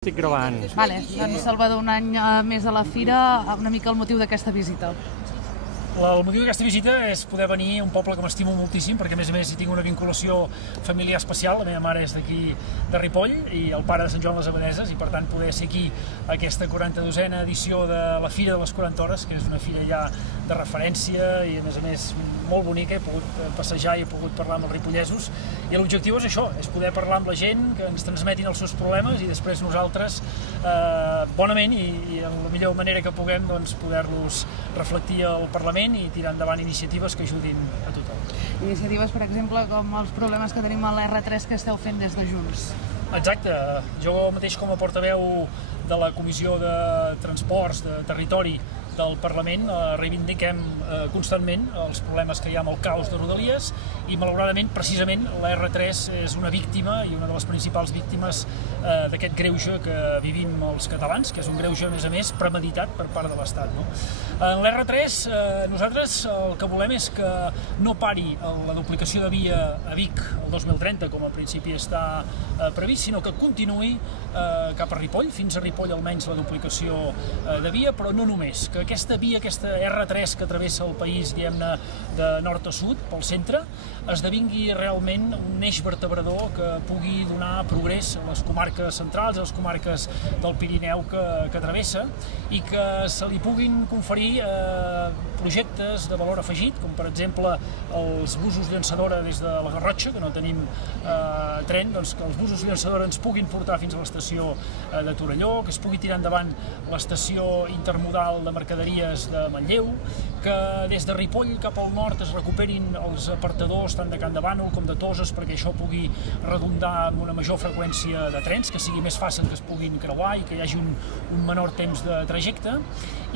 Estic gravant. Vale, doncs Salvador, un any més a la fira, una mica el motiu d'aquesta visita. El motiu d'aquesta visita és poder venir a un poble que m'estimo moltíssim, perquè a més hi tinc una vinculació familiar especial. La meva mare és d'aquí de Ripoll i el pare de Sant Joan les Abadeses, i per tant poder ser aquí a aquesta 42a edició de la Fira de les 40 Hores, que és una fira ja de referència i a més molt bonica. He pogut passejar i he pogut parlar amb els ripollesos, i l'objectiu és això, és poder parlar amb la gent, que ens transmetin els seus problemes i després nosaltres bonament i en la millor manera que puguem poder-los reflectir al Parlament i tirar endavant iniciatives que ajudin a tothom. Iniciatives, per exemple, com els problemes que tenim a l'R3 que esteu fent des de Junts. Exacte. Jo mateix, com a portaveu de la Comissió de Transports, de Territori del Parlament, reivindiquem constantment els problemes que hi ha amb el caos de Rodalies, i malauradament, precisament, la R3 és una víctima i una de les principals víctimes d'aquest greuge que vivim els catalans, que és un greuge, a més, premeditat per part de l'Estat. En l'R3 nosaltres el que volem és que no pari la duplicació de via a Vic el 2030, com al principi està previst, sinó que continuï cap a Ripoll, fins a Ripoll almenys la duplicació de via, però no només, que aquesta via, aquesta R3 que travessa el país, diguem-ne, de nord a sud, pel centre, esdevingui realment un eix vertebrador que pugui donar progrés a les comarques centrals, a les comarques del Pirineu que travessa, i que se li puguin conferir projectes de valor afegit, com per exemple els busos llançadora des de la Garrotxa, que no tenim tren, doncs que els busos llançadora ens puguin portar fins a l'estació de Torelló, que es pugui tirar endavant l'estació intermodal de mercaderies de Manlleu, que des de Ripoll cap al nord es recuperin els apartadors tant de Can de Bànol com de Toses, perquè això pugui redundar amb una major freqüència de trens, que sigui més fàcil que es puguin creuar i que hi hagi un menor temps de trajecte.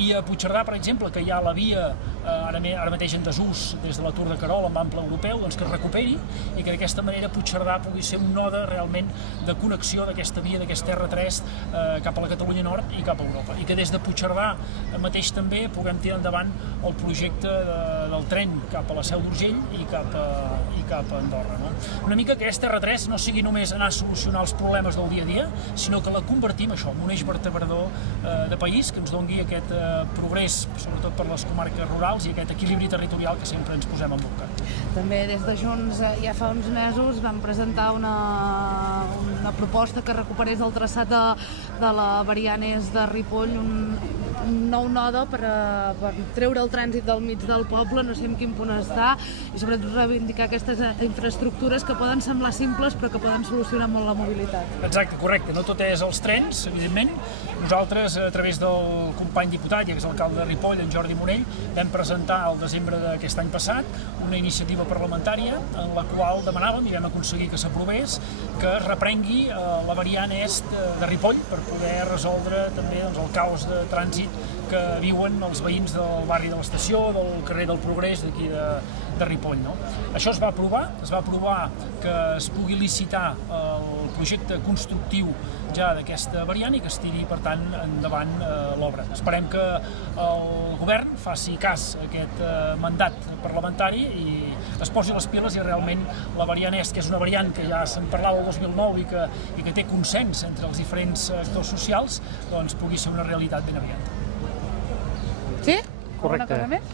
I a Puigcerdà, per exemple, que hi ha la via ara mateix en desús des de la Tour de Querol amb ample europeu, doncs que es recuperi i que d'aquesta manera Puigcerdà pugui ser un node realment de connexió d'aquesta via, d'aquesta R3 cap a la Catalunya Nord i cap a Europa, i que des de Puigcerdà mateix també puguem tirar endavant el projecte del tren cap a la Seu d'Urgell i cap a Andorra. Una mica que aquesta R3 no sigui només anar a solucionar els problemes del dia a dia, sinó que la convertim això en un eix vertebrador de país que ens doni aquest progrés, sobretot per les comarques rurals, i aquest equilibri territorial que sempre ens posem en boca. També des de Junts ja fa uns mesos vam presentar una proposta que recuperés el traçat de la variant est de Ripoll, un nou node per treure el trànsit del mig del poble, no sé en quin punt està, i sobretot reivindicar aquestes infraestructures que poden semblar simples però que poden solucionar molt la mobilitat. Exacte, correcte. No tot és els trens, evidentment. Nosaltres, a través del company diputat i exalcalde de Ripoll, en Jordi Morell, vam presentar al desembre d'aquest any passat una iniciativa parlamentària en la qual demanàvem, i vam aconseguir que s'aprovés, que es reprengui la variant est de Ripoll per poder resoldre també el caos de trànsit que viuen els veïns del barri de l'Estació, del carrer del Progrés d'aquí de Ripoll. Això es va aprovar que es pugui licitar el projecte constructiu ja d'aquesta variant i que es tiri, per tant, endavant l'obra. Esperem que el govern faci cas a aquest mandat parlamentari i es posi les piles i realment la variant est, que és una variant que ja se'n parlava el 2009 i que té consens entre els diferents actors socials, doncs pugui ser una realitat ben aviat. Sí? Correcte. Alguna cosa més?